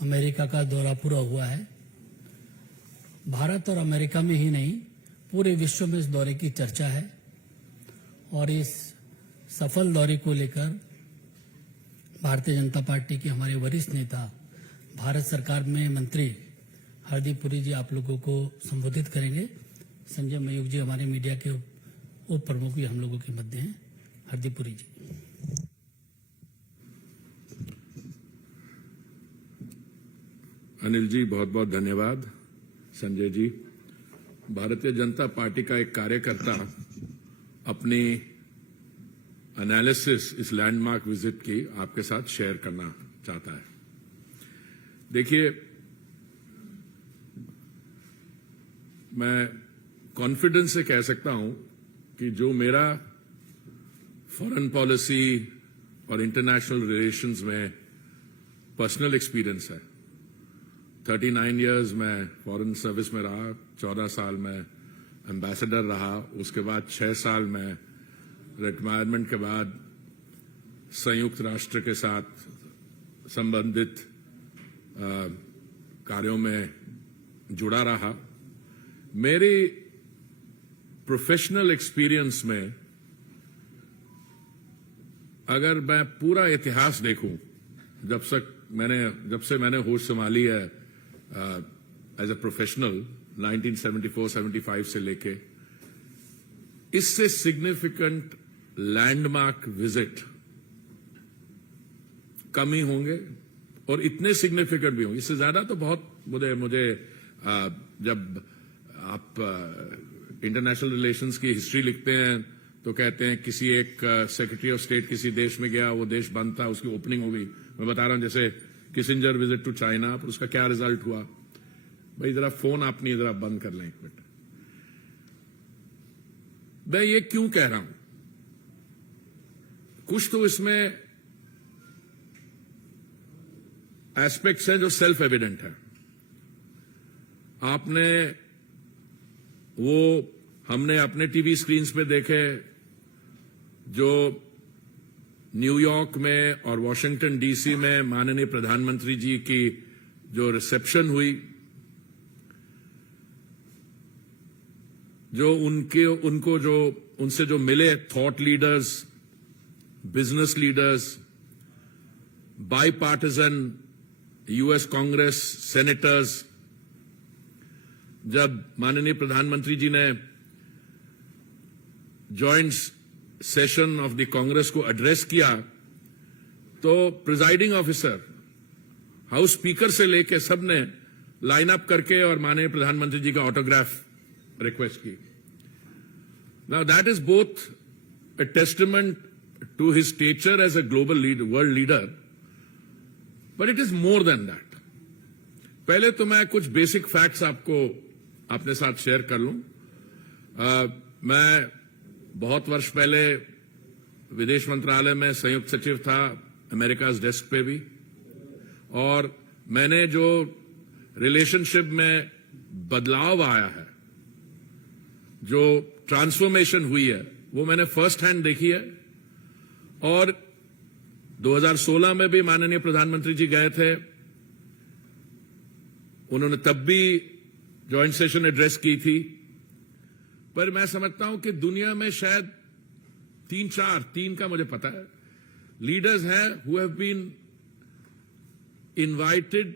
America का दौरा पूरा हुआ है। भारत और अमेरिका में ही नहीं, पूरे विश्व में इस दौरे की चर्चा है और इस सफल दौरे को लेकर भारतीय जनता पार्टी के हमारे वरिष्ठ नेता, भारत सरकार में मंत्री हरदीप पुरी जी आप लोगों को संबोधित करेंगे। संजय मयूख जी हमारे मीडिया के उप प्रमुख भी हम लोगों के मध्य हैं। हरदीप पुरी जी। अनिल जी, बहुत बहुत धन्यवाद। संजय जी, भारतीय जनता पार्टी का एक कार्यकर्ता अपनी एनालिसिस इस लैंडमार्क विजिट की आपके साथ शेयर करना चाहता है। देखिए, मैं कॉन्फिडेंस से कह सकता हूं कि जो मेरा फॉरेन पॉलिसी और इंटरनेशनल रिलेशंस में पर्सनल एक्सपीरियंस है। 39 इयर्स मैं फॉरेन सर्विस में रहा, 14 साल में एम्बेसडर रहा, उसके बाद 6 साल में रिटायरमेंट के बाद संयुक्त राष्ट्र के साथ संबंधित कार्यों में जुड़ा रहा। मेरी प्रोफेशनल एक्सपीरियंस में अगर मैं पूरा इतिहास देखूं, जब से मैंने होश संभाली है एज ए प्रोफेशनल 1974-75 से लेके, इससे सिग्निफिकेंट लैंडमार्क विजिट कम ही होंगे और इतने सिग्निफिकेंट भी होंगे। इससे ज्यादा तो बहुत मुझे जब आप इंटरनेशनल रिलेशंस की हिस्ट्री लिखते हैं तो कहते हैं किसी एक सेक्रेटरी ऑफ स्टेट किसी देश में गया, वो देश बंद था, उसकी ओपनिंग हो गई। मैं बता रहा हूं जैसे किसिंजर विजिट टू चाइना, पर उसका क्या रिजल्ट हुआ। भाई जरा फोन अपनी जरा बंद कर लें एक मिनट। मैं ये क्यों कह रहा हूं, कुछ तो इसमें एस्पेक्ट्स हैं जो सेल्फ एविडेंट है। हमने अपने टीवी स्क्रीन पे देखे जो न्यूयॉर्क में और वॉशिंगटन डीसी में माननीय प्रधानमंत्री जी की जो रिसेप्शन हुई, जो उनसे जो मिले thought leaders, business leaders, by partisan US Congress senators, जब माननीय प्रधानमंत्री जी ने joint session of the Congress को एड्रेस किया, तो प्रिजाइडिंग ऑफिसर, हाउस स्पीकर से लेके सबने लाइन अप करके और माननीय प्रधानमंत्री जी का ऑटोग्राफ रिक्वेस्ट की। Now that is both a testament to his stature as a global world leader, but it is more than that. पहले तो मैं कुछ बेसिक फैक्ट्स आपको अपने साथ शेयर कर लूं। मैं बहुत वर्ष पहले विदेश मंत्रालय में संयुक्त सचिव था, अमेरिका डेस्क पे भी, और मैंने जो रिलेशनशिप में बदलाव आया है, जो ट्रांसफॉर्मेशन हुई है, वो मैंने फर्स्ट हैंड देखी है। और 2016 में भी माननीय प्रधानमंत्री जी गए थे, उन्होंने तब भी जॉइंट सेशन एड्रेस की थी। पर मैं समझता हूं कि दुनिया में शायद 3 का मुझे पता है लीडर्स हैं who have been invited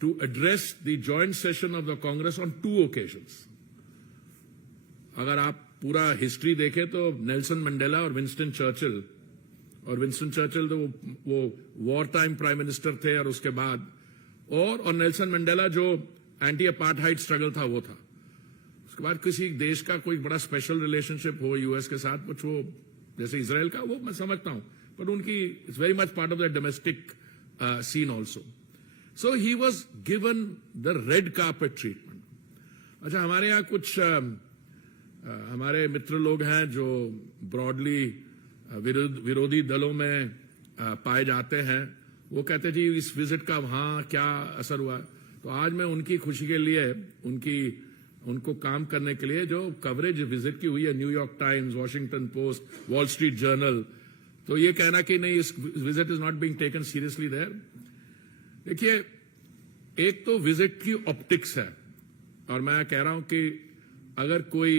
to address the joint session of the Congress on 2 occasions. अगर आप पूरा हिस्ट्री देखें तो नेल्सन मंडेला और विंस्टन चर्चिल, तो वो वॉर टाइम प्राइम मिनिस्टर थे, और उसके बाद और नेल्सन मंडेला जो एंटी अपार्थाइड स्ट्रगल था वो था। उसके बाद किसी देश का कोई बड़ा स्पेशल रिलेशनशिप हो यूएस के साथ, कुछ वो जैसे इजराइल का, वो मैं समझता हूं, पर उनकी it's very much part of the domestic scene also. So he was given the red carpet treatment. अच्छा, हमारे यहां कुछ हमारे मित्र लोग हैं जो ब्रॉडली विरोधी दलों में पाए जाते हैं, वो कहते जी इस विजिट का वहां क्या असर हुआ। तो आज मैं उनकी खुशी के लिए, उनको काम करने के लिए जो कवरेज विजिट की हुई है, New York Times, Washington Post, Wall Street Journal, तो ये कहना कि नहीं इस visit is not being taken seriously there. देखिए, एक तो विजिट की ऑप्टिक्स है, और मैं कह रहा हूं कि अगर कोई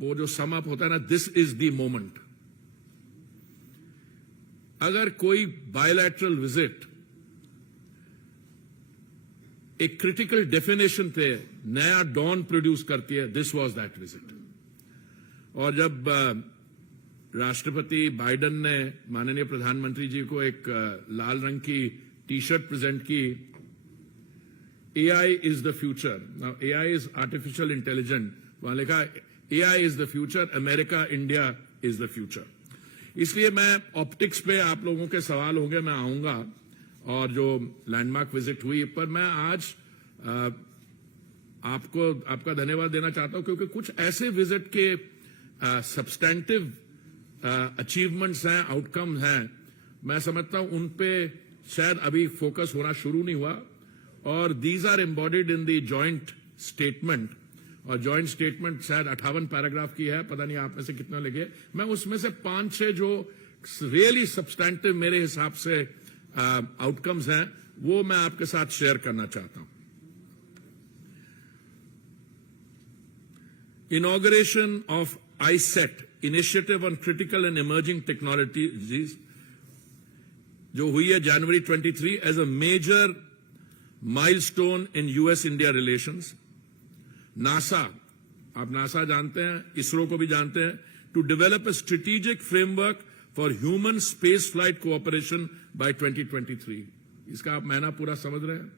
वो जो सम अप होता है ना, दिस इज द मोमेंट, अगर कोई बायलैटरल विजिट एक क्रिटिकल डेफिनेशन पे नया डॉन प्रोड्यूस करती है, दिस वाज दैट विजिट। और जब राष्ट्रपति बाइडेन ने माननीय प्रधानमंत्री जी को एक लाल रंग की टी शर्ट प्रेजेंट की, AI is the future, now AI is artificial intelligence, वहां लिखा AI is the future, America India is the future. इसलिए मैं ऑप्टिक्स पे आप लोगों के सवाल होंगे, मैं आऊंगा, और जो लैंडमार्क विजिट हुई पर मैं आज आपका धन्यवाद देना चाहता हूं, क्योंकि कुछ ऐसे विजिट के सब्सटैंटिव अचीवमेंट्स हैं, आउटकम्स हैं, मैं समझता हूं उन पे शायद अभी फोकस होना शुरू नहीं हुआ, और these are embodied in the joint statement, और जॉइंट स्टेटमेंट शायद 58 पैराग्राफ की है, पता नहीं आप में से कितना लगे, मैं उसमें से 5-6 जो रियली सब्सटैंटिव मेरे हिसाब से आउटकम्स हैं वो मैं आपके साथ शेयर करना चाहता हूं। Inauguration of iCET initiative on critical and emerging technologies जो हुई है जनवरी 23 as a major milestone in US India relations. NASA, आप नासा जानते हैं, इसरो को भी जानते हैं, to develop a strategic framework for human space flight cooperation by 2023। इसका आप महीना पूरा समझ रहे हैं,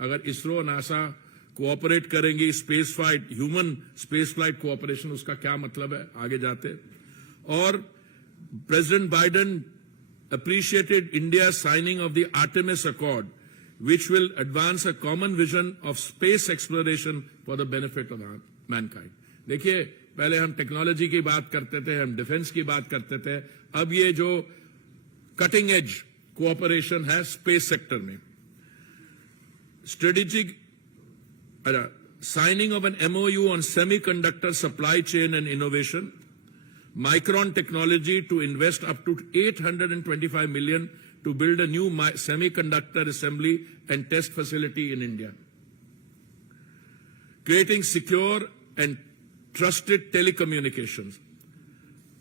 अगर इसरो और नासा कोऑपरेट करेंगी space flight, human space flight cooperation, उसका क्या मतलब है आगे जाते। और president Biden appreciated India's signing of the Artemis Accord, which will advance a common vision of space exploration for the benefit of mankind. देखिए, पहले हम टेक्नोलॉजी की बात करते थे, हम डिफेंस की बात करते थे, अब ये जो कटिंग एज कोऑपरेशन है स्पेस सेक्टर में। Strategic signing of an MOU on semiconductor supply chain and innovation, Micron Technology to invest up to $825 million to build a new semiconductor assembly and test facility in India. Creating secure and trusted telecommunications.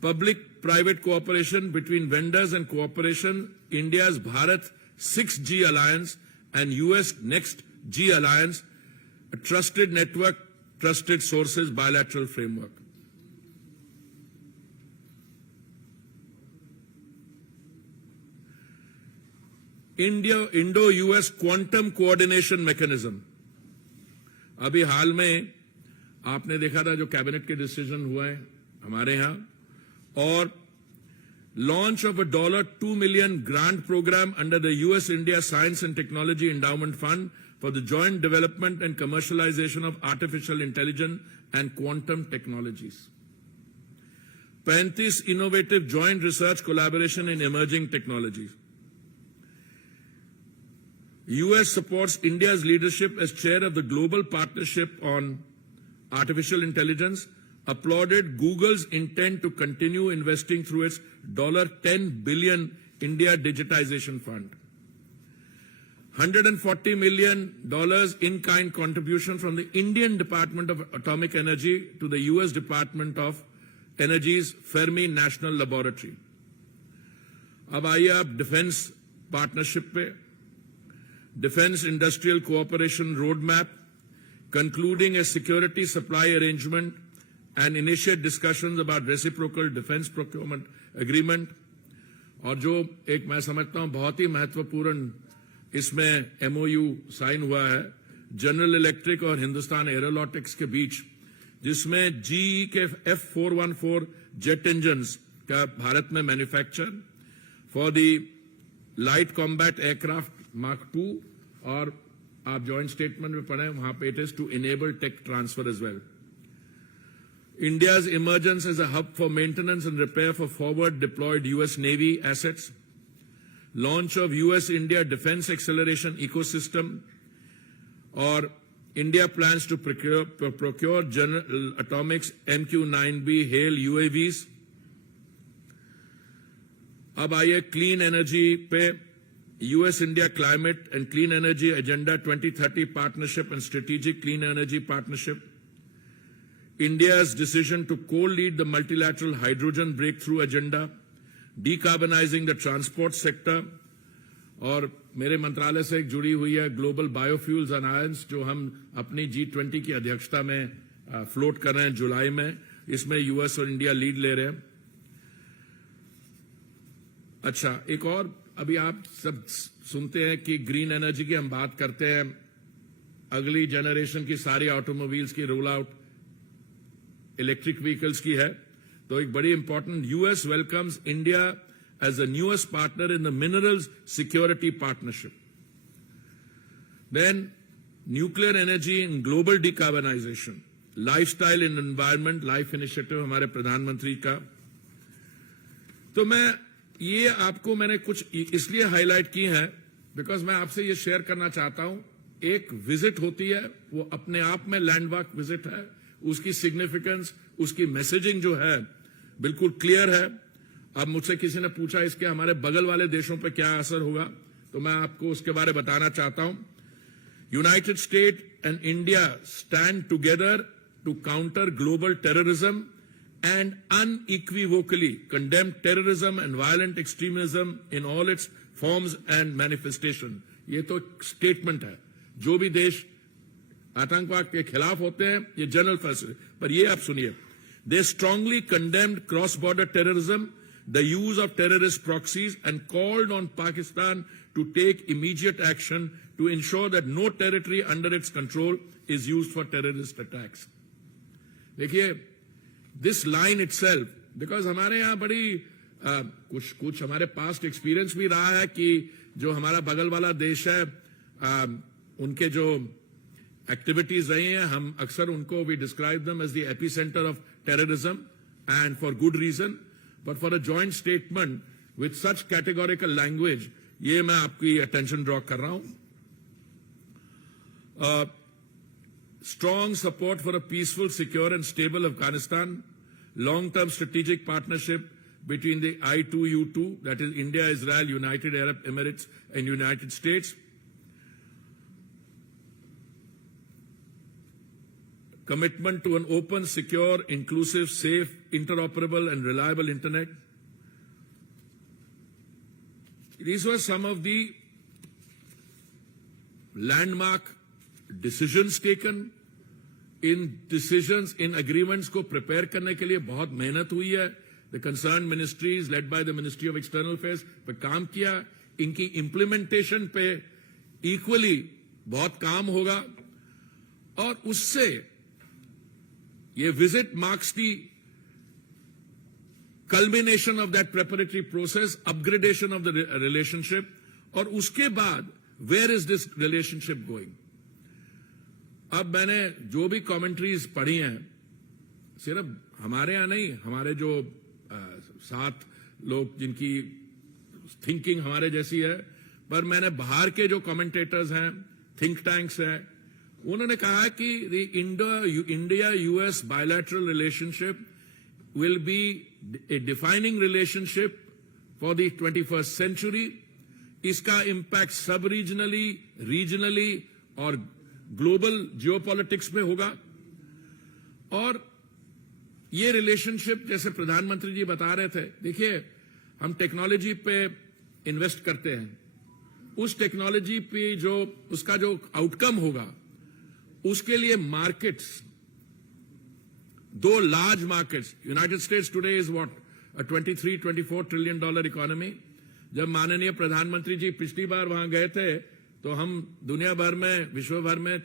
Public-private cooperation between vendors and cooperation, India's Bharat 6G Alliance and US Next G Alliance, a trusted network, trusted sources, bilateral framework. Indo-US Quantum Coordination Mechanism. अभी हाल में आपने देखा था जो cabinet के decision हुए हैं हमारे यहां, और launch of a $2 million grant program under the US-India Science and Technology Endowment Fund for the joint development and commercialization of artificial intelligence and quantum technologies. 35 innovative joint research collaboration in emerging technologies. US supports India's leadership as chair of the Global Partnership on Artificial Intelligence, applauded Google's intent to continue investing through its $10 billion India Digitization Fund. $140 million in-kind contribution from the Indian Department of Atomic Energy to the US Department of Energy's Fermi National Laboratory. अब आइए आप defence partnership पे। Defense Industrial Cooperation Roadmap, concluding a security supply arrangement and initiate discussions about reciprocal defense procurement agreement, और जो एक मैं समझता हूं बहुत ही महत्वपूर्ण इसमें MOU साइन हुआ है जनरल इलेक्ट्रिक और हिंदुस्तान एरोनॉटिक्स के बीच, जिसमें GE के F414 जेट इंजन्स का भारत में manufacture for the light combat aircraft Mark II, और आप जॉइंट स्टेटमेंट में पढ़े वहां पे it is to enable tech transfer as well. India's emergence as a hub for maintenance and repair for forward deployed US Navy assets, launch of US-India Defense Acceleration Ecosystem, or India plans to procure General Atomics MQ-9B HALE UAVs. अब आइए clean energy पे. US-India Climate and Clean Energy Agenda 2030 Partnership and Strategic Clean Energy Partnership, India's decision to co-lead the multilateral hydrogen breakthrough agenda, decarbonizing the transport sector, और मेरे मंत्रालय से एक जुड़ी हुई है ग्लोबल बायोफ्यूल्स अलायंस जो हम अपनी G20 की अध्यक्षता में फ्लोट कर रहे हैं जुलाई में, इसमें यूएस और इंडिया लीड ले रहे हैं। अच्छा, एक और अभी आप सब सुनते हैं कि ग्रीन एनर्जी की हम बात करते हैं, अगली जनरेशन की सारी ऑटोमोबाइल्स की रोल आउट इलेक्ट्रिक व्हीकल्स की है, तो एक बड़ी important, US welcomes India as the newest partner in the Minerals Security Partnership. Then, nuclear energy and global decarbonization, lifestyle and environment, life initiative हमारे प्रधानमंत्री का। तो मैंने कुछ इसलिए हाईलाइट की है, बिकॉज मैं आपसे ये शेयर करना चाहता हूं, एक विजिट होती है, वो अपने आप में लैंडमार्क विजिट है, उसकी सिग्निफिकेंस, उसकी मैसेजिंग जो है बिल्कुल क्लियर है। अब मुझसे किसी ने पूछा इसके हमारे बगल वाले देशों पर क्या असर होगा, तो मैं आपको उसके बारे में बताना चाहता हूं। United State and India stand together to counter global terrorism and unequivocally condemn terrorism and violent extremism in all its forms and manifestation. ये तो स्टेटमेंट है, जो भी देश आतंकवाद के खिलाफ होते हैं, ये जनरल फैसले, पर ये आप सुनिए। They strongly condemned cross border terrorism, the use of terrorist proxies, and called on Pakistan to take immediate action to ensure that no territory under its control is used for terrorist attacks. देखिए, this line itself, because हमारे यहाँ बड़ी कुछ हमारे past experience भी रहा है कि जो हमारा बगल वाला देश है, उनके जो एक्टिविटीज रही हैं, हम अक्सर उनको we describe them as the epicenter of terrorism, and for good reason. But for a joint statement with such categorical language, ये मैं आपकी attention draw कर रहा हूं। Strong support for a peaceful, secure and stable Afghanistan, long-term strategic partnership between the I2U2, that is India, Israel, United Arab Emirates and United States. Commitment to an open, secure, inclusive, safe, interoperable and reliable internet. These were some of the landmark decisions taken. In decisions, in agreements को prepare करने के लिए बहुत मेहनत हुई है। The concerned ministries led by the Ministry of External Affairs पे काम किया, इनकी implementation पे equally बहुत काम होगा, और उससे ये visit marks the culmination of that preparatory process, upgradation of the relationship, और उसके बाद where is this relationship going? अब मैंने जो भी commentaries पढ़ी हैं, सिर्फ हमारे यहाँ नहीं, हमारे जो 7 लोग जिनकी थिंकिंग हमारे जैसी है, पर मैंने बाहर के जो commentators हैं, think tanks हैं, उन्होंने कहा कि the India-US bilateral relationship will be a defining relationship for the 21st century. इसका impact sub-regionally, regionally और global geopolitics में होगा, और ये relationship जैसे प्रधानमंत्री जी बता रहे थे, देखिए हम टेक्नोलॉजी पे इन्वेस्ट करते हैं, उस टेक्नोलॉजी पे जो उसका जो आउटकम होगा, उसके लिए markets, 2 large markets. United States today is what? A $23-24 trillion economy. जब माननीय प्रधानमंत्री जी पिछली बार वहां गए थे, तो हम दुनिया भर में, विश्व भर में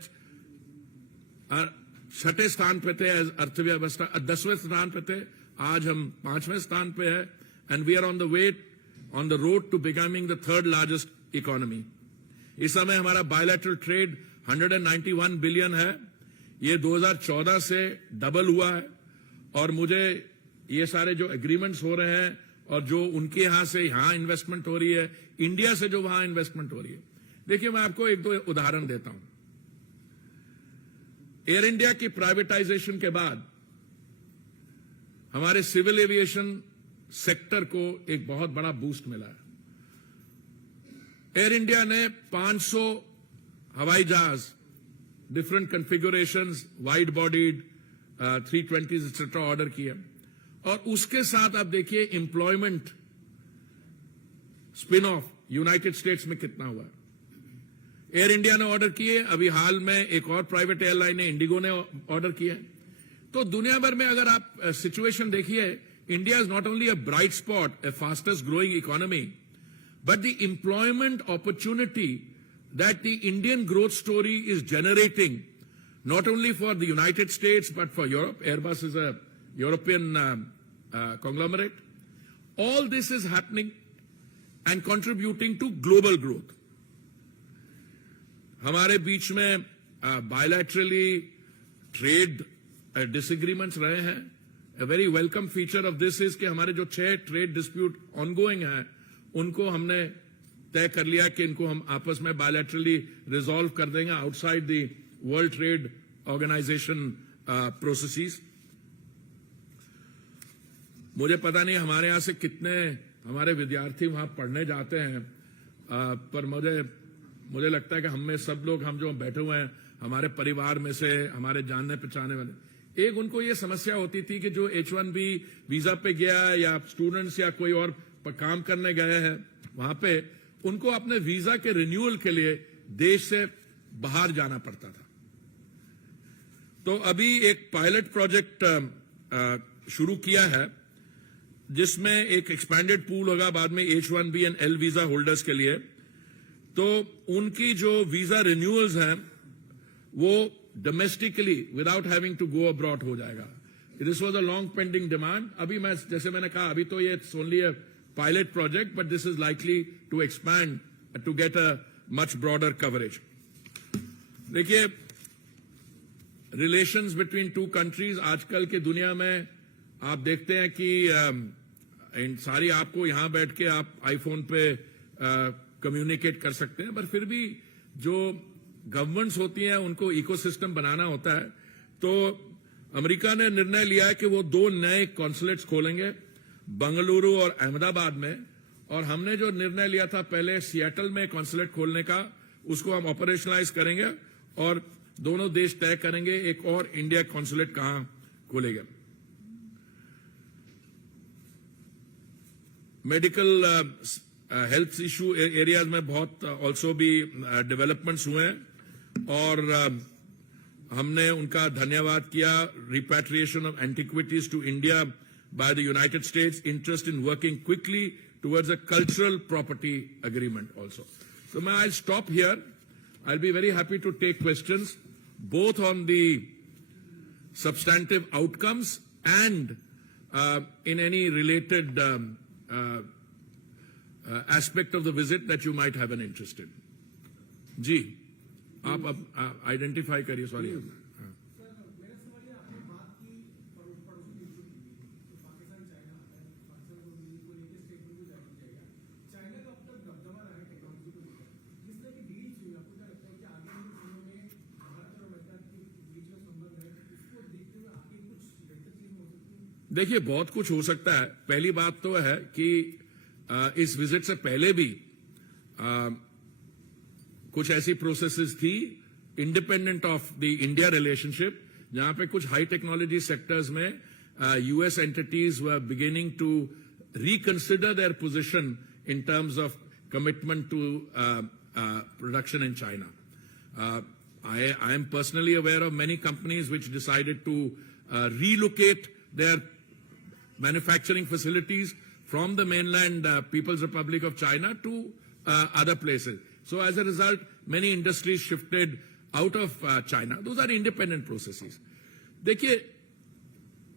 6ठे स्थान पे थे अर्थव्यवस्था, 10वें स्थान पे थे, आज हम 5वें स्थान पे है, and we are on the road to becoming the 3rd largest economy. इस समय हमारा bilateral trade 191 बिलियन है, ये 2014 से डबल हुआ है, और मुझे ये सारे जो एग्रीमेंट्स हो रहे हैं और जो उनके यहां से यहां इन्वेस्टमेंट हो रही है, इंडिया से जो वहां इन्वेस्टमेंट हो रही है, देखिए मैं आपको 1-2 उदाहरण देता हूं। एयर इंडिया की प्राइवेटाइजेशन के बाद हमारे सिविल एविएशन सेक्टर को एक बहुत बड़ा बूस्ट मिला है। एयर इंडिया ने 500 हवाई जहाज, different configurations, wide bodied 320 etcetera order किया। और उसके साथ आप देखिए employment spin off United States में कितना हुआ है। एयर इंडिया ने ऑर्डर किए, अभी हाल में एक और प्राइवेट एयरलाइन ने, इंडिगो ने ऑर्डर किया है। तो दुनिया भर में अगर आप सिचुएशन देखिए, India is not only a bright spot, A fastest growing economy, but the employment opportunity that the Indian growth story is generating, not only for the United States but for Europe. Airbus is a European conglomerate. All this is happening and contributing to global growth. हमारे बीच में bilaterally trade disagreements रहे हैं. A very welcome feature of this is कि हमारे जो 6 trade dispute ongoing हैं, उनको हमने तय कर लिया कि इनको हम आपस में bilaterally resolve कर देंगे outside the World Trade Organization processes. मुझे पता नहीं हमारे यहां से कितने हमारे विद्यार्थी वहां पढ़ने जाते हैं, पर मुझे लगता है कि हम में सब लोग, हम जो बैठे हुए हैं, हमारे परिवार में से, हमारे जानने पहचाने वाले, एक उनको ये समस्या होती थी कि जो H1B वीजा पे गया या स्टूडेंट्स या कोई और काम करने गए हैं वहां पे, उनको अपने वीजा के रिन्यूअल के लिए देश से बाहर जाना पड़ता था। तो अभी एक पायलट प्रोजेक्ट शुरू किया है जिसमें एक एक्सपैंडेड पूल होगा बाद में H1B and L visa holders के लिए। तो उनकी जो वीजा रिन्यूअल्स हैं वो domestically without having to go abroad हो जाएगा। This was a long pending demand. अभी जैसे मैंने कहा, अभी तो ये it's only a pilot project, but this is likely to expand to get a much broader coverage. देखिए, रिलेशंस बिटवीन टू कंट्रीज आजकल के दुनिया में आप देखते हैं कि सारी आपको यहां बैठ के आप आईफोन पे कम्युनिकेट कर सकते हैं, पर फिर भी जो गवर्नमेंट्स होती हैं उनको इकोसिस्टम बनाना होता है। तो अमेरिका ने निर्णय लिया है कि वो 2 नए कॉन्सुलेट्स खोलेंगे, बंगलुरु और अहमदाबाद में। और हमने जो निर्णय लिया था पहले सिएटल में कॉन्सुलेट खोलने का, उसको हम ऑपरेशनलाइज करेंगे और दोनों देश तय करेंगे एक और इंडिया कॉन्सुलेट कहां खोलेगा। मेडिकल हेल्थ इशू एरियाज में बहुत ऑल्सो भी डेवलपमेंट्स हुए हैं और हमने उनका धन्यवाद किया। Repatriation of antiquities to India by the United States, interest in working quickly towards a cultural property agreement also. So I'll stop here. I'll be very happy to take questions both on the substantive outcomes and in any related aspect of the visit that you might have an interest in. जी, आप अब identify करिए। Sorry, देखिए बहुत कुछ हो सकता है। पहली बात तो है कि इस विजिट से पहले भी कुछ ऐसी प्रोसेसेस थी independent of the India relationship, जहां पे कुछ हाई टेक्नोलॉजी सेक्टर्स में US entities were beginning to reconsider their position in terms of commitment to production in China. I am personally aware of many companies which decided to relocate their manufacturing facilities from the mainland People's Republic of China to other places. So as a result, many industries shifted out of China. Those are independent processes. देखिए,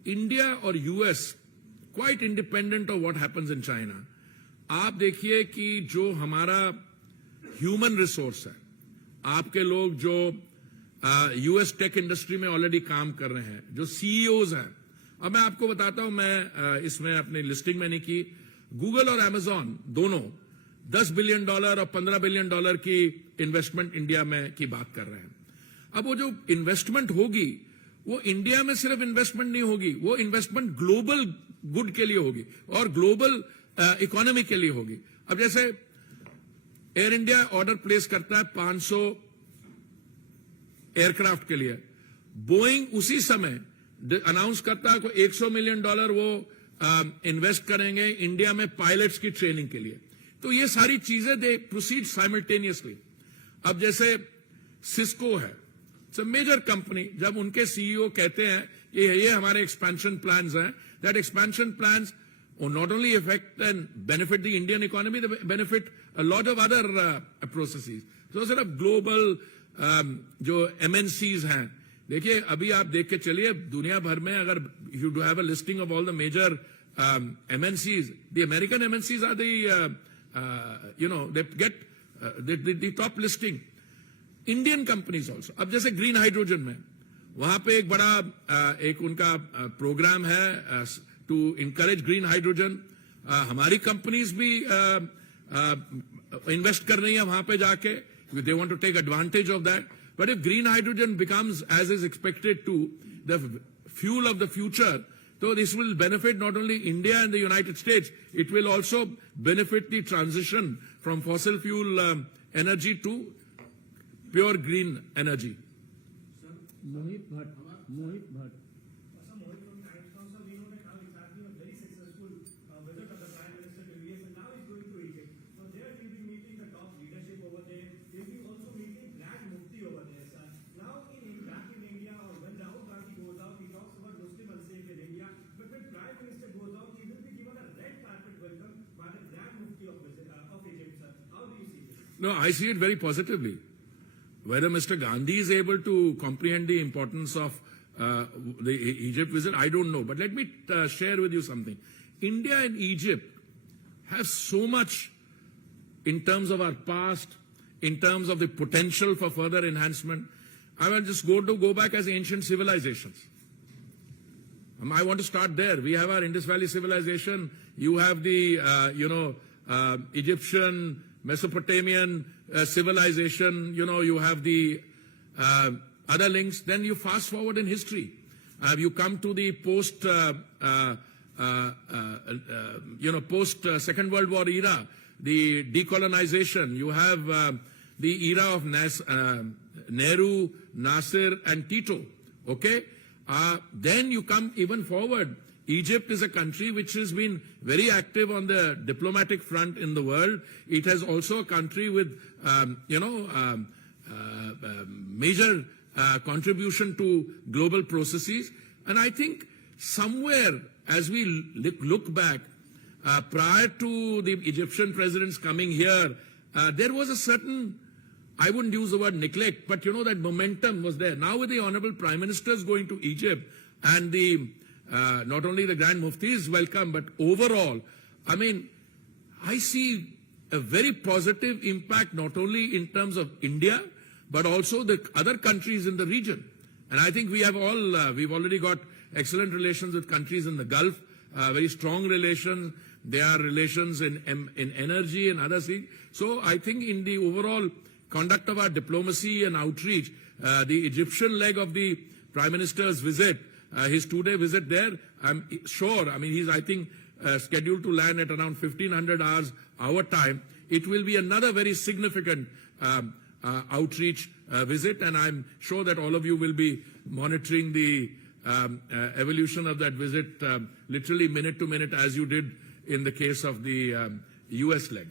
India और US quite independent of what happens in China. आप देखिए कि जो हमारा human resource है, आपके लोग जो यूएस टेक इंडस्ट्री में ऑलरेडी काम कर रहे हैं, जो सीईओज हैं। अब मैं आपको बताता हूं, मैं इसमें अपनी लिस्टिंग में नहीं की, गूगल और अमेजॉन दोनों $10 बिलियन और $15 बिलियन की इन्वेस्टमेंट इंडिया में की बात कर रहे हैं। अब वो जो इन्वेस्टमेंट होगी वो इंडिया में सिर्फ इन्वेस्टमेंट नहीं होगी, वो इन्वेस्टमेंट ग्लोबल गुड के लिए होगी और ग्लोबल इकोनॉमी के लिए होगी। अब जैसे एयर इंडिया ऑर्डर प्लेस करता है 500 एयरक्राफ्ट के लिए, बोइंग उसी समय अनाउंस करता है कि $100 मिलियन वो इन्वेस्ट करेंगे इंडिया में पायलट्स की ट्रेनिंग के लिए। तो ये सारी चीजें दे प्रोसीड साइमल्टेनियसली। अब जैसे सिस्को है, इट्स अ मेजर कंपनी, जब उनके सीईओ कहते हैं कि ये हमारे एक्सपेंशन प्लान्स हैं, that expansion plans not only affect and benefit the Indian economy, they benefit a lot of other processes. So sort of global जो MNCs हैं, देखिए अभी आप देख के चलिए दुनिया भर में अगर you do have a listing of all the major MNCs, the American MNCs are the they get the top listing. Indian companies also. अब जैसे ग्रीन हाइड्रोजन में वहां पे एक बड़ा एक उनका प्रोग्राम है टू इनकरेज ग्रीन हाइड्रोजन। हमारी कंपनीज भी इन्वेस्ट कर रही है वहां पे जाके, they want to take advantage of that. But if green hydrogen becomes as is expected to the fuel of the future, so this will benefit not only India and the United States, it will also benefit the transition from fossil fuel energy to pure green energy. Sir, Mohit Bhatt. Mohit from Times Council, we know that now it's having a very successful visit of the Prime Minister to US, and now he's going to Egypt. So there he'll be meeting the top leadership over there. He'll be also meeting Grand Mufti over there, sir. Now back in India, or when Rahul Gandhi goes out, he talks about Muslim unsafe in India. But when Prime Minister goes out, he will be given a red carpet welcome by the Grand Mufti of Egypt, sir. How do you see this? No, I see it very positively. Whether Mr. Gandhi is able to comprehend the importance of the Egypt visit, I don't know. But let me share with you something. India and Egypt have so much in terms of our past, in terms of the potential for further enhancement. I will just go back as ancient civilizations. I want to start there. We have our Indus Valley civilization. You have the, Egyptian, Mesopotamian civilization. You have the other links. Then you fast forward in history. You come to the post Second World War era, the decolonization. You have the era of Nehru, Nasser, and Tito. Okay? Then you come even forward. Egypt is a country which has been very active on the diplomatic front in the world. It has also a country with, major contribution to global processes. And I think somewhere, as we look back, prior to the Egyptian presidents coming here, there was a certain, I wouldn't use the word neglect, but that momentum was there. Now with the Honorable Prime Ministers going to Egypt and the not only the Grand Mufti is welcome, but overall, I mean, I see a very positive impact not only in terms of India, but also the other countries in the region. And I think we have we've already got excellent relations with countries in the Gulf, very strong relations. There are relations in energy and other things. So I think in the overall conduct of our diplomacy and outreach, the Egyptian leg of the Prime Minister's visit, his 2-day visit there, I'm sure, I mean, he's, I think, scheduled to land at around 1500 hours our time. It will be another very significant outreach visit, and I'm sure that all of you will be monitoring the evolution of that visit literally minute to minute, as you did in the case of the US leg.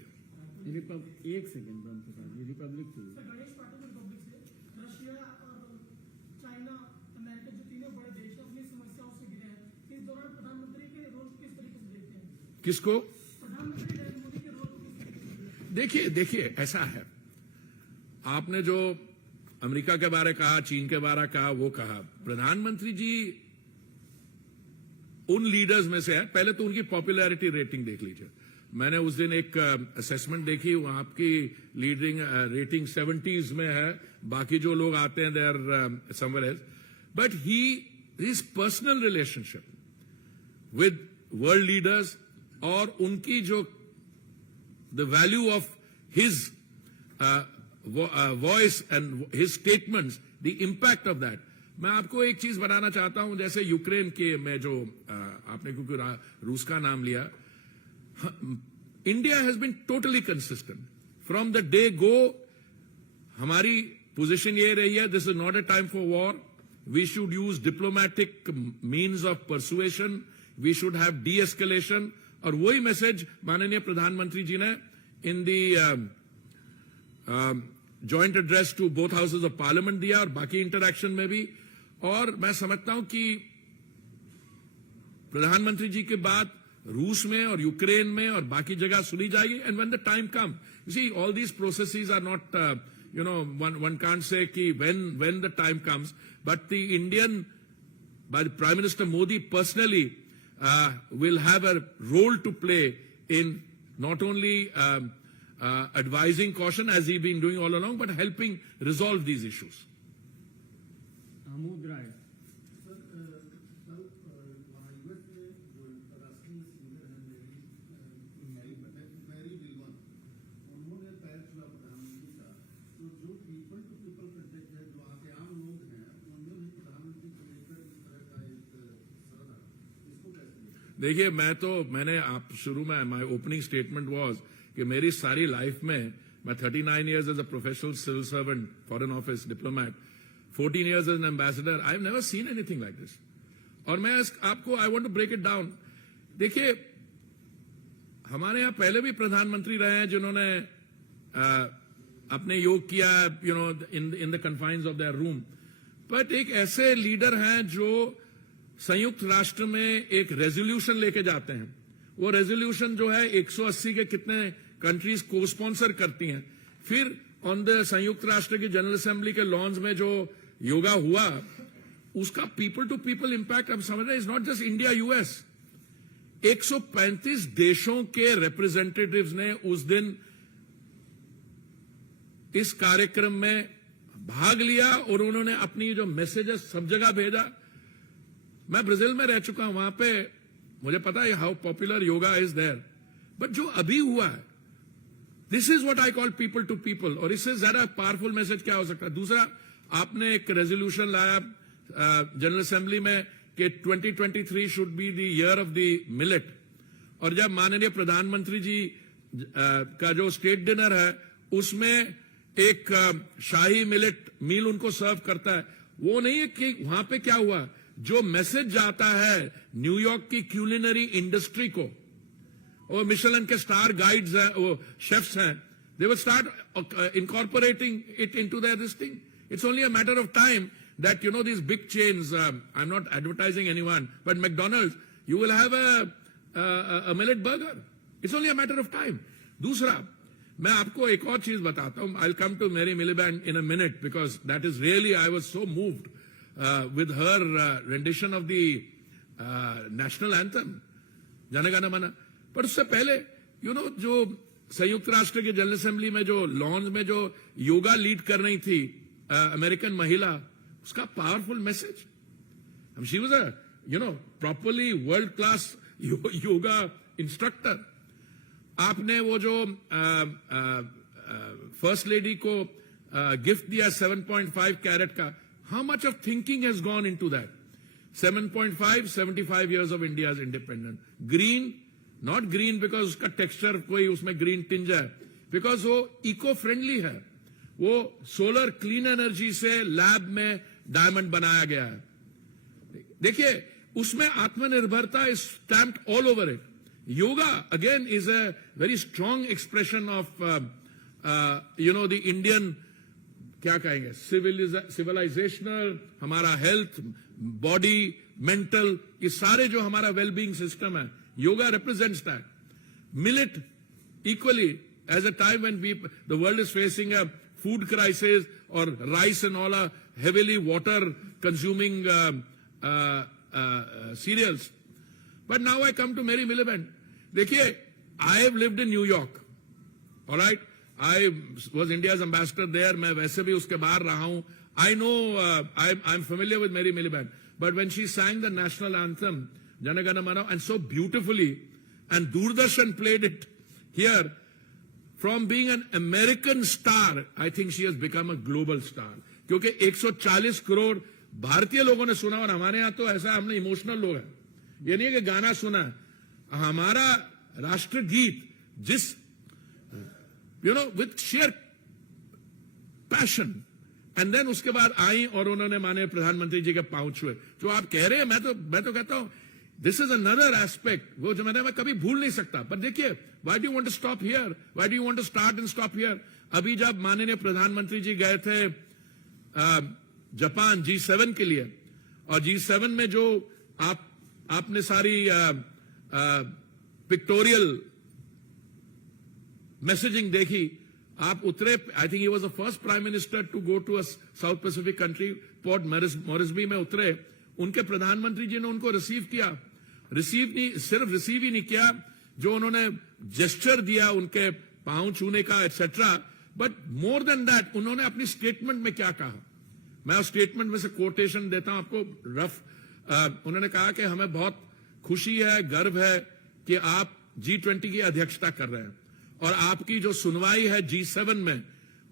एक second ब्रह्मप्रसाद, Republic थी। Sir Ganesh Patil को Republic से, Russia और China, America जो तीनों बड़े देश हैं अपनी समस्याओं से घिरे हैं। इस दौरान प्रधानमंत्री के रोल को किस तरीके से देखते हैं? किसको? प्रधानमंत्री नरेंद्र मोदी के रोल को किस तरीके से देखते हैं? देखिए ऐसा है, आपने जो अमेरिका के बारे कहा, चीन के बारे कहा, वो कहा, प्रधानमंत्री जी उन लीडर्स में से है। पहले तो उनकी पॉपुलैरिटी रेटिंग देख लीजिए। मैंने उस दिन एक असेसमेंट देखी, वहां आपकी लीडिंग रेटिंग 70s में है, बाकी जो लोग आते हैं there somewhere else. But his personal relationship with world leaders और उनकी जो the value of his voice and his statements, the impact of that. मैं आपको एक चीज बताना चाहता हूं, जैसे यूक्रेन के में जो आपने क्योंकि रूस का नाम लिया, India has been totally consistent from the day go हमारी पोजीशन ये रही है, this is not a time for war, we should use diplomatic means of persuasion, we should have de escalation. और वही मैसेज माननीय प्रधानमंत्री जी ने in the joint address to both houses of parliament दिया और बाकी इंटरैक्शन में भी। और मैं समझता हूं कि प्रधानमंत्री जी के बात रूस में और यूक्रेन में और बाकी जगह सुनी जाएगी। And when the time come, you see all these processes are not one can't say ki when the time comes, but the Indian by the Prime Minister Modi personally will have a role to play in not only advising caution as he's been doing all along, but helping resolve these issues. Mahmood Rai. Sir वहाँ US में जो अंतर्राष्ट्रीय senior हैं Mary Wilson, उन्होंने पैर छुआ प्रधानमंत्री का। तो जो पीपल टू पीपल कंटेक्ट है, जो वहाँ के आम लोग हैं, उन्होंने भी प्रधानमंत्री को लेकर इस तरह का एक श्रद्धा, इसको कैसे? देखिए, मैंने आप शुरू में माय ओपनिंग स्टेटमेंट वाज कि मेरी सारी लाइफ में मैं 39 years as a professional civil servant, foreign office diplomat, 14 years as an ambassador, I have never seen anything like this. और मैं आपको I want to break it down. देखिए, हमारे यहाँ पहले भी प्रधानमंत्री रहे हैं जिन्होंने अपने योग किया, in the confines of their room. But एक ऐसे लीडर हैं जो संयुक्त राष्ट्र में एक रेजोल्यूशन लेके जाते हैं। वो रेजोल्यूशन जो है 180 के कितने कंट्रीज को स्पॉन्सर करती हैं। फिर ऑन द संयुक्त राष्ट्र की जनरल असेंबली के लॉन्स में जो योगा हुआ, उसका पीपल टू पीपल इंपैक्ट अब समझ रहे, is not just India US. 135 देशों के रिप्रेजेंटेटिव्स ने उस दिन इस कार्यक्रम में भाग लिया और उन्होंने अपनी जो मैसेजेस सब जगह भेजा। मैं ब्राजील में रह चुका हूं, वहां पे मुझे पता है how popular yoga is there. But जो अभी हुआ है, this is what I call people to people. और इससे ज्यादा पावरफुल मैसेज क्या हो सकता है? दूसरा, आपने एक रेजोल्यूशन लाया जनरल असेंबली में कि 2023 should be the year of the millet. और जब माननीय प्रधानमंत्री जी का जो स्टेट डिनर है उसमें एक शाही मिलेट मील उनको सर्व करता है, वो नहीं है कि वहां पे क्या हुआ, जो मैसेज जाता है न्यूयॉर्क की क्यूलिनरी इंडस्ट्री को, और मिशेलन के स्टार गाइड्स हैं, वो शेफ्स हैं, they will start incorporating it into their this thing. It's only a matter of time that, these big chains, I'm not advertising anyone, but McDonald's, you will have a millet burger. It's only a matter of time. दूसरा, मैं आपको एक और चीज बताता हूं. I'll come to Mary Miliband in a minute because that is really, I was so moved with her rendition of the national anthem, Jana Gana Mana. पर उससे पहले जो संयुक्त राष्ट्र की जनरल असेंबली में जो लॉन्स में जो योगा लीड कर रही थी अमेरिकन महिला, उसका powerful message, she was a properly world class yoga instructor. आपने वो जो फर्स्ट लेडी को गिफ्ट दिया 7.5 कैरेट का, how much of thinking has gone into that? 7.5, 75 years of India's independence. Green, not green because उसका texture कोई उसमें green tinge है, बिकॉज वो इको फ्रेंडली है. वो सोलर क्लीन एनर्जी से लैब में डायमंड बनाया गया है. देखिए, उसमें आत्मनिर्भरता is stamped all over it. Yoga again is a very strong expression of the Indian, क्या कहेंगे, सिविलाइजेशनल, हमारा हेल्थ, बॉडी, मेंटल, ये सारे जो हमारा वेलबींग सिस्टम है, yoga represents that. Millet equally, as a time when the world is facing a food crisis, or rice and all are heavily water consuming cereals. But now I come to Mary Miliband. देखिए, I have lived in New York, all right. I was India's ambassador there. मैं वैसे भी उसके बाहर रहा हूं. I know, I'm familiar with Mary Miliband. But when she sang the national anthem, Jana Gana Mana, and so beautifully, and Doordarshan played it here, from being an American star, I think she has become a global star. क्योंकि 140 करोड़ भारतीय लोगों ने सुना, और हमारे यहाँ तो ऐसा, हमने इमोशनल लोग हैं. ये नहीं है कि गाना सुना, हमारा राष्ट्रगीत जिस with sheer passion. And then उसके बाद आई और उन्होंने माने प्रधानमंत्री जी के पांव छुए. जो आप कह रहे हैं, मैं तो कहता हूं दिस इज अनदर एस्पेक्ट, वो जो मैं कभी भूल नहीं सकता. पर देखिए, why do you want to stop here, why do you want to start and stop here. अभी जब माननीय प्रधानमंत्री जी गए थे जापान G7 के लिए, और G7 में जो आपने सारी पिक्टोरियल मैसेजिंग देखी, आप उतरे. I think he was the first prime minister to go to a South Pacific country. Port Moresby में उतरे, उनके प्रधानमंत्री जी ने उनको रिसीव किया. सिर्फ रिसीव ही नहीं किया, जो उन्होंने जेस्चर दिया उनके पांव छूने का etcetera, but more than that उन्होंने अपनी स्टेटमेंट में क्या कहा. मैं उस स्टेटमेंट में से कोटेशन देता हूं आपको रफ. उन्होंने कहा कि हमें बहुत खुशी है, गर्व है कि आप G20 की अध्यक्षता कर रहे हैं, और आपकी जो सुनवाई है G7 में,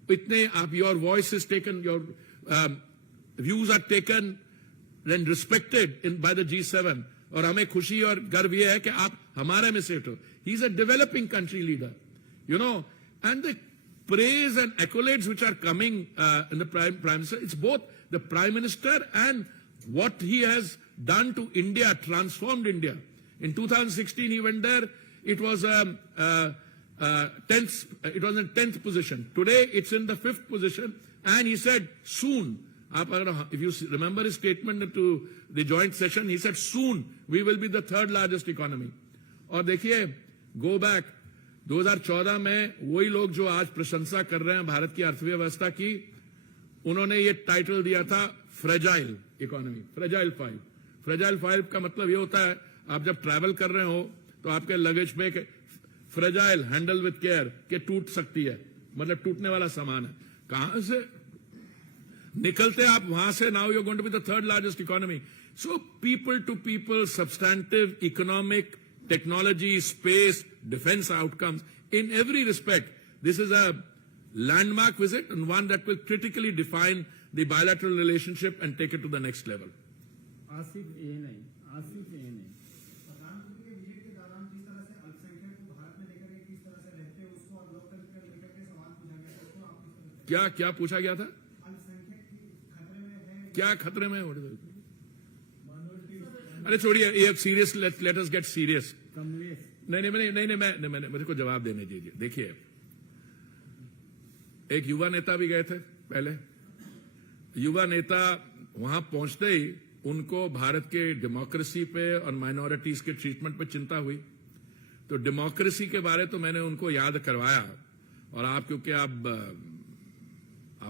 इतने आप, your voice is taken, your views are taken and respected in by the G7, और हमें खुशी और गर्व यह है कि आप हमारे में से हो. He is a developing country leader, and the praise and accolades which are coming in the prime minister, it's both the prime minister and what he has done to India, transformed India. In 2016 he went there, it was in 10th position. Today it's in the 5th position, and he said soon, if you remember his statement to the joint session, he said soon we will be the 3rd largest economy. और देखिए, go back 2014 में वही लोग जो आज प्रशंसा कर रहे हैं भारत की अर्थव्यवस्था की, उन्होंने ये टाइटल दिया था फ्रेजाइल इकोनॉमी, फ्रेजाइल 5. फ्रेजाइल 5 का मतलब ये होता है, आप जब ट्रैवल कर रहे हो तो आपके लगेज पे फ्रेजाइल, हैंडल विथ केयर, के टूट सकती है, मतलब टूटने वाला सामान है. कहां से निकलते आप वहां से, now you are going to be the 3rd largest economy. So people to people, substantive, economic, technology, space, defense outcomes, in every respect, this is a landmark visit and one that will critically define the bilateral relationship and take it to the next level. Asif ये नहीं. प्रधानमंत्री के visit के दौरान किस तरह से अल्पसंख्यक को भारत में लेकर के किस तरह से रहते हैं, उसको और लोकतंत्र को लेकर के सवाल पूछा गया था, उसको आप किस तरह से, क्या पूछा गया था? अल्पसंख्यक खतरे में है, क्या खतरे में? अरे छोड़िए, ये serious, let us get serious. Kamlesh, नहीं, मेरे को जवाब देने दीजिए. देखिए, एक युवा नेता भी गए थे पहले. युवा नेता वहां पहुंचते ही उनको भारत के डेमोक्रेसी पे और माइनॉरिटीज के ट्रीटमेंट पे चिंता हुई. तो डेमोक्रेसी के बारे तो मैंने उनको याद करवाया, और आप क्योंकि आप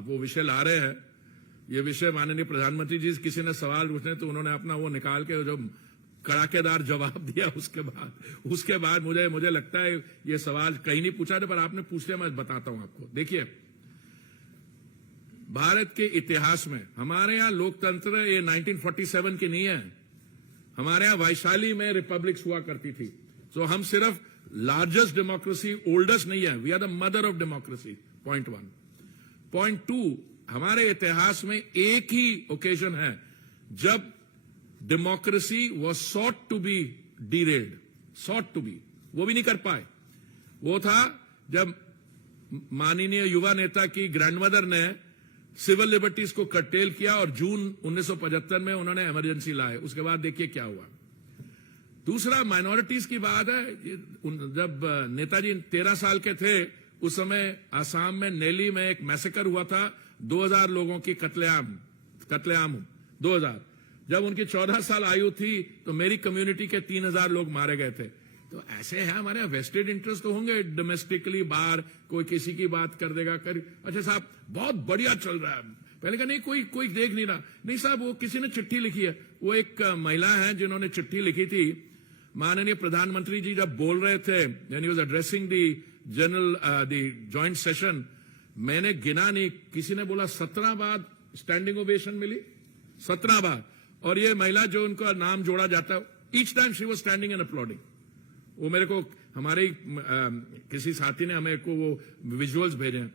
वो विषय ला रहे हैं, ये विषय माननीय प्रधानमंत्री जी किसी ने सवाल पूछने तो उन्होंने अपना वो निकाल के जो कड़ाकेदार जवाब दिया, उसके बाद मुझे लगता है ये सवाल कहीं नहीं पूछा था, पर आपने पूछ लिया, मैं बताता हूं आपको. देखिए, भारत के इतिहास में हमारे यहां लोकतंत्र ये 1947 की नहीं है. हमारे यहां वैशाली में रिपब्लिक्स हुआ करती थी. तो हम सिर्फ लार्जेस्ट डेमोक्रेसी, ओल्डेस्ट नहीं है, we are the mother of democracy. Point 1. Point 2, हमारे इतिहास में एक ही ओकेजन है जब democracy was sought to be derailed, वो भी नहीं कर पाए. वो था जब माननीय युवा नेता की ग्रैंडमदर ने सिविल लिबर्टीज को कर्टेल किया, और जून 1975 में उन्होंने इमरजेंसी लाए. उसके बाद देखिए क्या हुआ. दूसरा, माइनॉरिटीज की बात है. जब नेताजी 13 साल के थे, उस समय आसाम में नेली में एक मैसेकर हुआ था, 2000 लोगों की कत्लेआम 2000. जब उनकी 14 साल आयु थी तो मेरी कम्युनिटी के 3000 लोग मारे गए थे. तो ऐसे है, हमारे वेस्टेड इंटरेस्ट तो होंगे डोमेस्टिकली, बाहर कोई किसी की बात कर देगा, अच्छा साहब बहुत बढ़िया चल रहा है. पहले कहा नहीं, कोई देख नहीं रहा. नहीं साहब, वो किसी ने चिट्ठी लिखी है. वो एक महिला है जिन्होंने चिट्ठी लिखी थी. माननीय प्रधानमंत्री जी जब बोल रहे थे, when he was addressing the joint session, मैंने गिना नहीं, किसी ने बोला 17 बार स्टैंडिंग ओवेशन मिली, 17 बार. और ये महिला जो उनका नाम जोड़ा जाता है, each time she was standing and uploading. वो मेरे को हमारे किसी साथी ने हमें को वो विजुअल्स भेजे हैं,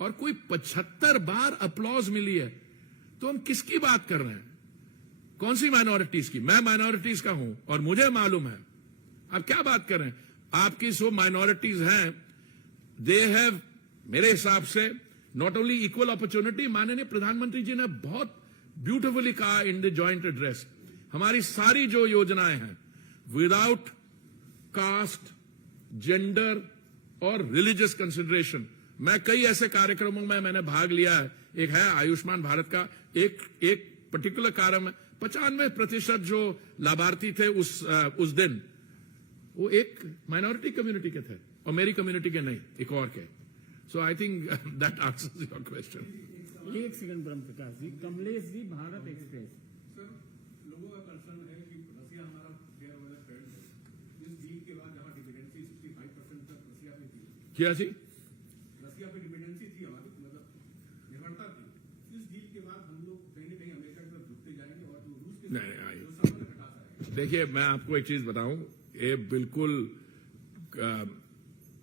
और कोई 75 बार अपलॉज मिली है. तो हम किसकी बात कर रहे हैं? कौन सी माइनॉरिटीज की? मैं माइनॉरिटीज का हूं और मुझे मालूम है. आप क्या बात कर रहे हैं? आपकी जो माइनॉरिटीज हैं, दे हैव मेरे हिसाब से नॉट ओनली इक्वल अपॉर्चुनिटी, माननीय प्रधानमंत्री जी ने बहुत ब्यूटिफुली कहा इन द जॉइंट एड्रेस, हमारी सारी जो योजनाएं हैं विदाउट कास्ट, जेंडर और रिलीजियस कंसिडरेशन, मैं कई ऐसे कार्यक्रमों में मैंने भाग लिया है। एक है आयुष्मान भारत का, एक पर्टिकुलर कार्यक्रम है, 95% जो लाभार्थी थे उस दिन वो एक माइनॉरिटी कम्युनिटी के थे और मेरी कम्युनिटी के नहीं, एक और के। So I think that answers your question. एक second Brahm Prakash ji, Kamlesh ji, Bharat Express. Sir, लोगों का कंसर्न है कि रसिया हमारा शेयर वाला फ्रेंड है। इस डील के बाद जहां डिपेंडेंसी 65% तक रसिया पे थी, क्या जी? रसिया पे डिपेंडेंसी थी हमारी, मतलब निर्भरता थी। इस डील के बाद हम लोग कहीं न कहीं अमेरिका की तरफ झुकते जाएंगे और जो रूस के नहीं, जो सामने घटाता है। देखिए मैं आपको एक चीज बताऊं, ये बिल्कुल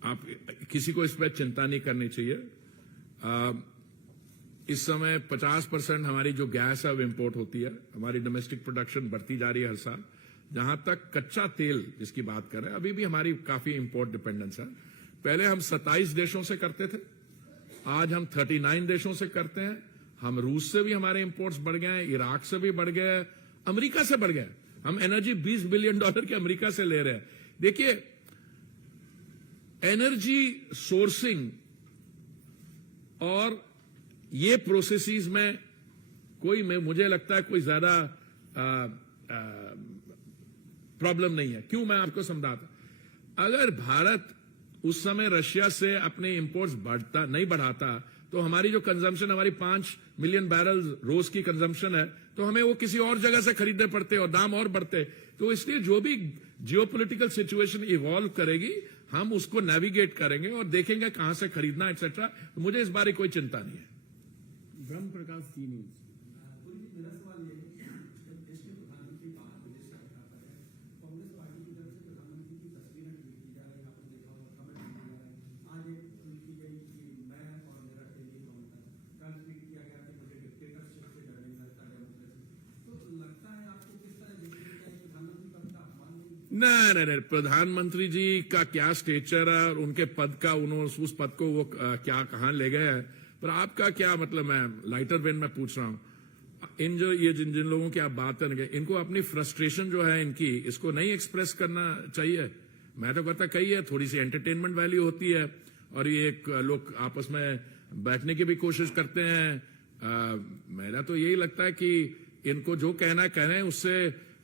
आप किसी को इस पर चिंता नहीं करनी चाहिए। इस समय 50% हमारी जो गैस है वो इंपोर्ट होती है, हमारी डोमेस्टिक प्रोडक्शन बढ़ती जा रही है हर साल। जहां तक कच्चा तेल जिसकी बात करें, अभी भी हमारी काफी इंपोर्ट डिपेंडेंस है। पहले हम 27 देशों से करते थे, आज हम 39 देशों से करते हैं। हम रूस से भी हमारे इंपोर्ट्स बढ़ गए हैं, इराक से भी बढ़ गए हैं, अमेरिका से बढ़ गए। हम एनर्जी $20 बिलियन के अमेरिका से ले रहे हैं। देखिए, एनर्जी सोर्सिंग और ये प्रोसेसेस में मुझे लगता है कोई ज्यादा प्रॉब्लम नहीं है। क्यों, मैं आपको समझाता। अगर भारत उस समय रशिया से अपने इंपोर्ट्स नहीं बढ़ाता तो हमारी जो कंजम्पशन, हमारी 5 मिलियन बैरल रोज की कंजम्पशन है, तो हमें वो किसी और जगह से खरीदने पड़ते और दाम और बढ़ते। तो इसलिए जो भी जियोपॉलिटिकल सिचुएशन इवॉल्व करेगी, हम उसको नेविगेट करेंगे और देखेंगे कहां से खरीदना एक्सेट्रा। तो मुझे इस बारे कोई चिंता नहीं है। ब्रह्म प्रकाश जी न्यूज। मेरा सवाल ये है, जब देश के प्रधानमंत्री बाहर विदेश यात्रा पर है, कांग्रेस पार्टी की तरफ से प्रधानमंत्री की तस्वीरें ट्वीट की जा रही है, आपने देखा होगा, कमेंट किया जा रहा है। आज एक ट्वीट की गई कि मैं और मेरा टेलीकाउंटर, कल ट्वीट किया गया कि मुझे डिक्टेटरशिप से डर नहीं लगता, डेमोक्रेसी। तो लगता है आपको किस तरह देखिए प्रधानमंत्री पद का अपमान नहीं? नहीं, प्रधानमंत्री जी का क्या स्टेचर है और उनके पद का, उन्होंने उस पद को वो क्या कहां ले गए हैं, पर आपका क्या मतलब, मैं लाइटर वेन में पूछ रहा हूं। जिन लोगों की आप बात करेंगे, इनको अपनी फ्रस्ट्रेशन जो है इनकी, इसको नहीं एक्सप्रेस करना चाहिए। मैं तो कहता कही है, थोड़ी सी एंटरटेनमेंट वैल्यू होती है और ये लोग आपस में बैठने की भी कोशिश करते हैं। मेरा तो यही लगता है कि इनको जो कहना है कह रहे हैं, उससे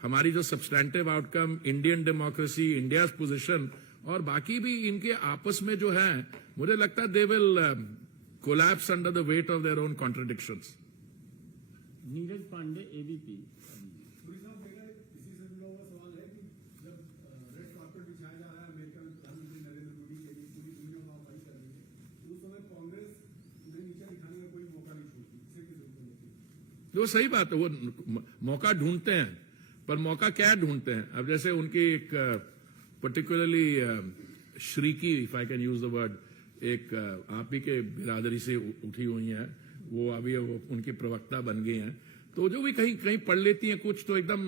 हमारी जो substantive outcome, Indian democracy, India position और बाकी भी इनके आपस में जो है, मुझे लगता है they will collapse under the weight of their own contradictions. Neeraj Pandey, ABP. Puri साहब, मेरा इसी से जुड़ा हुआ सवाल है कि जब रेड कार्पेट बिछाया जा रहा है अमेरिकन प्रधानमंत्री नरेंद्र मोदी के लिए, पूरी दुनिया वाहवाही कर रही है, तो उस समय कांग्रेस ने नीचे दिखाने का कोई मौका नहीं छोड़ी, इसे किसी को नहीं। वो सही बात है, वो मौका ढूंढते हैं, पर मौका क्या ढूंढते हैं। अब जैसे उनकी एक particularly Sriki, if I can use the word, एक आप ही के बिरादरी से उठी हुई है, वो अभी उनकी प्रवक्ता बन गई हैं। तो जो भी कहीं पढ़ लेती हैं कुछ, तो एकदम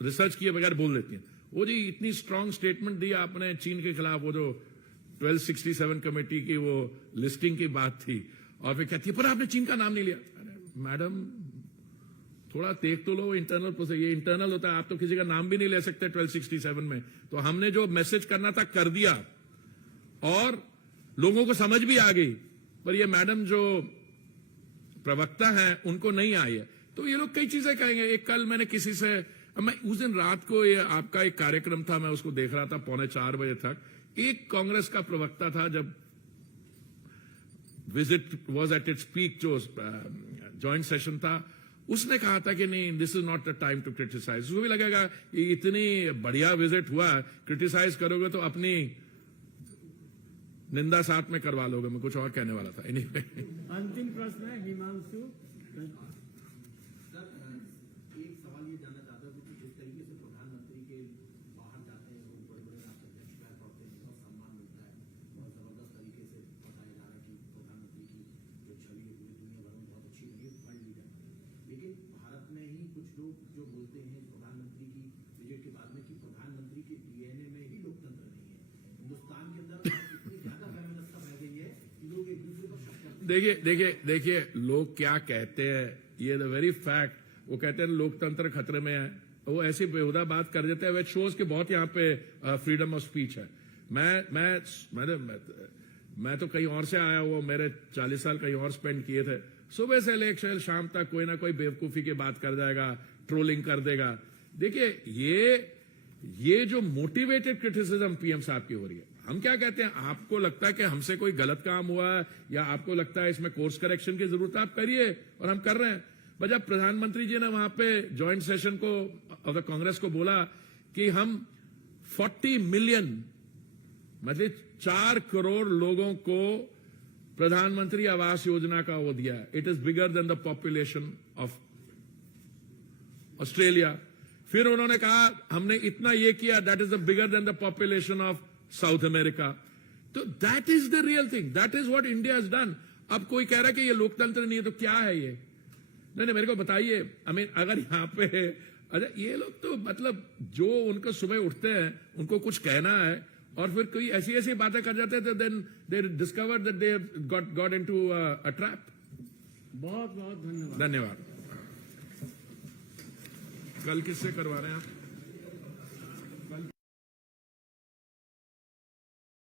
रिसर्च किए बगैर बोल देती हैं। वो जी इतनी स्ट्रांग स्टेटमेंट दी आपने चीन के खिलाफ, वो जो 1267 कमेटी की वो लिस्टिंग की बात थी, और फिर कहती है पर आपने चीन का नाम नहीं लिया। अरे मैडम, थोड़ा देख तो लो इंटरनल प्रोसेस, ये इंटरनल होता है, आप तो किसी का नाम भी नहीं ले सकते 1267 में। तो हमने जो मैसेज करना था कर दिया और लोगों को समझ भी आ गई, पर ये मैडम जो प्रवक्ता है उनको नहीं आई है। तो ये लोग कई चीजें कहेंगे। एक कल मैंने किसी से, मैं उस दिन रात को, ये आपका एक कार्यक्रम था, मैं उसको देख रहा था 3:45 बजे तक। एक कांग्रेस का प्रवक्ता था, जब visit was at its peak, जो ज्वाइंट सेशन था, उसने कहा था कि नहीं, this is not the time to criticise. उसको भी लगेगा कि इतनी बढ़िया विजिट हुआ, क्रिटिसाइज करोगे तो अपनी निंदा साथ में करवा लोगे। मैं कुछ और कहने वाला था। Anyway. अंतिम प्रश्न है हिमांशु। सर, एक सवाल ये जानना चाहता हूँ कि जिस तरीके से प्रधानमंत्री के बाहर जाते हैं, वो बड़े-बड़े राष्ट्राध्यक्ष पैर पड़ते हैं, बहुत सम्मान मिलता है, बहुत जबरदस्त तरीके से बताया जा रहा है कि प्रधानमंत्री की जो छवि है पूरी दुनिया भर में बहुत अच्छी रही है, वर्ल्ड लीडर। लेकिन भारत में ही कुछ लोग जो बोलते हैं प्रधानमंत्री की विजय के बाद में कि प्रधानमंत्री के डीएनए में ही लोकतंत्र नहीं है। हिंदुस्तान के अंदर इतनी ज्यादा फेमिनिस्टता बह गई है कि लोग एक दूसरे पर शक करते देखिए लोग क्या कहते हैं, ये द वेरी फैक्ट, वो कहते हैं लोकतंत्र खतरे में है, वो ऐसी बेहुदा बात कर देते हैं, वे शोज के बहुत यहाँ पे फ्रीडम ऑफ स्पीच है। मैं तो कहीं और से आया हुआ, मेरे 40 साल कहीं और स्पेंड किए थे, सुबह से लेकर शाम तक कोई ना कोई बेवकूफी की बात कर जाएगा, ट्रोलिंग कर देगा। देखिए ये जो मोटिवेटेड क्रिटिसिज्म पीएम साहब की हो रही है, हम क्या कहते हैं, आपको लगता है कि हमसे कोई गलत काम हुआ है या आपको लगता है इसमें कोर्स करेक्शन की जरूरत है, आप करिए, और हम कर रहे हैं। पर जब प्रधानमंत्री जी ने वहां पे ज्वाइंट सेशन को ऑफ द कांग्रेस को बोला कि हम 40 मिलियन मतलब 4 करोड़ लोगों को प्रधानमंत्री आवास योजना का वो दिया, it is bigger than the population of Australia. फिर उन्होंने कहा हमने इतना ये किया, that is the bigger than the population of South America. तो that is the real thing, that is what India has done. अब कोई कह रहा है कि ये लोकतंत्र नहीं है, तो क्या है ये? नहीं मेरे को बताइए। अगर यहाँ पे अच्छा ये लोग तो मतलब जो उनको सुबह उठते हैं उनको कुछ कहना है और फिर कोई ऐसी ऐसी बातें कर जाते हैं, तो then they discover that they got into a trap. बहुत बहुत धन्यवाद। धन्यवाद। कल किससे करवा रहे हैं आप?